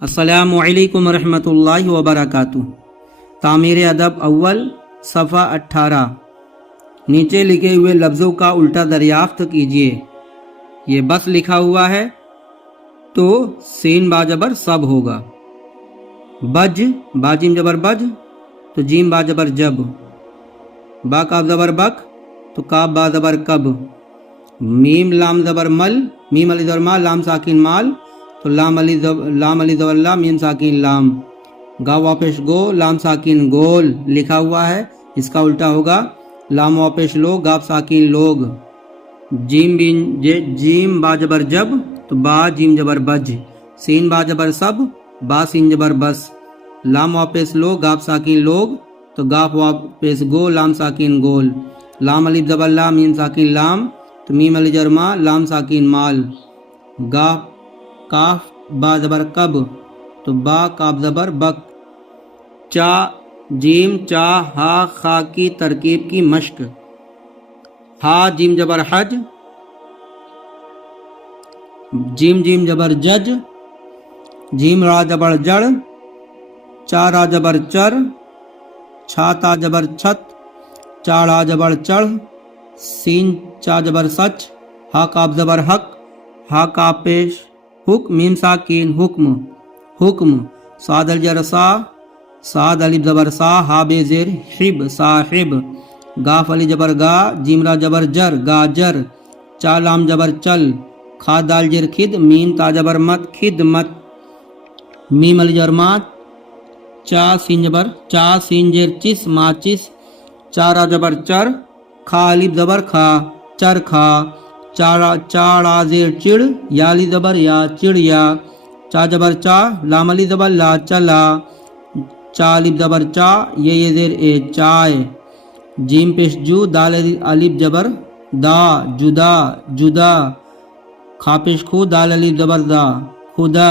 السلام علیکم ورحمۃ اللہ وبرکاتہ۔ تعمیر ادب اول صفحہ 18۔ نیچے لکھے ہوئے لفظوں کا الٹا دریافت کیجیے۔ یہ بس لکھا ہوا ہے تو سین باجبر سب ہوگا۔ بج باجیم جبر بج تو جیم باجبر جب۔ با کاف زبر بک تو کاف با زبر کب۔ میم لام زبر مل میم علی زبر مال لام ساکن مال تو لام علی زبر لام میم ساکن لام۔ گا واپش گو لام ساکن گول لکھا ہوا ہے، اس کا الٹا ہوگا لام واپش لو گاف ساکن لوگ۔ جیم با جبر جب تو با جیم جبر بج۔ سین با جبر سب با سین جبر بس۔ لام واپس لو گاف ساکن لوگ تو گاف واپس گو لام ساکن گول۔ لام علی زبر لام میم ساکن لام تو میم علی جرما لام ساکن مال۔ گا کاف با زبر کب تو با کاف زبر بک۔ چا جیم چا ہا خا کی ترکیب کی مشق۔ ہا جیم جبر حج جیم جیم جبر جج جیم را جبر جڑ چا را جبر چر چھا تا جبر چھت چاڑا جبر چڑھ سین چا جبر سچ ہا کاف زبر حق ہا کا پیش حکم میم ساکین حکم حکم صاد الجر سا صاد الف زبر سا ہا بے زیر حب صاحب گاف علی جبر گا جیم را جبر جر گاجر چا لام جبر چل کھا دال جر خد میم تا جبر مت خدمت میم علی جر مات چا سین جر چس ماچس چارا جبر چر کھا الف زبر کھا چر کھا چاڑا زیر چڑ یا علی زبر یا چڑیا چا جبر چا لام علی زبر لا چلا چا الف زبر چا یہ زیر اے چائے جیم پیش جو دال الف جبر دا جدا جدا کھا پیش خو دال الف زبر دا خدا۔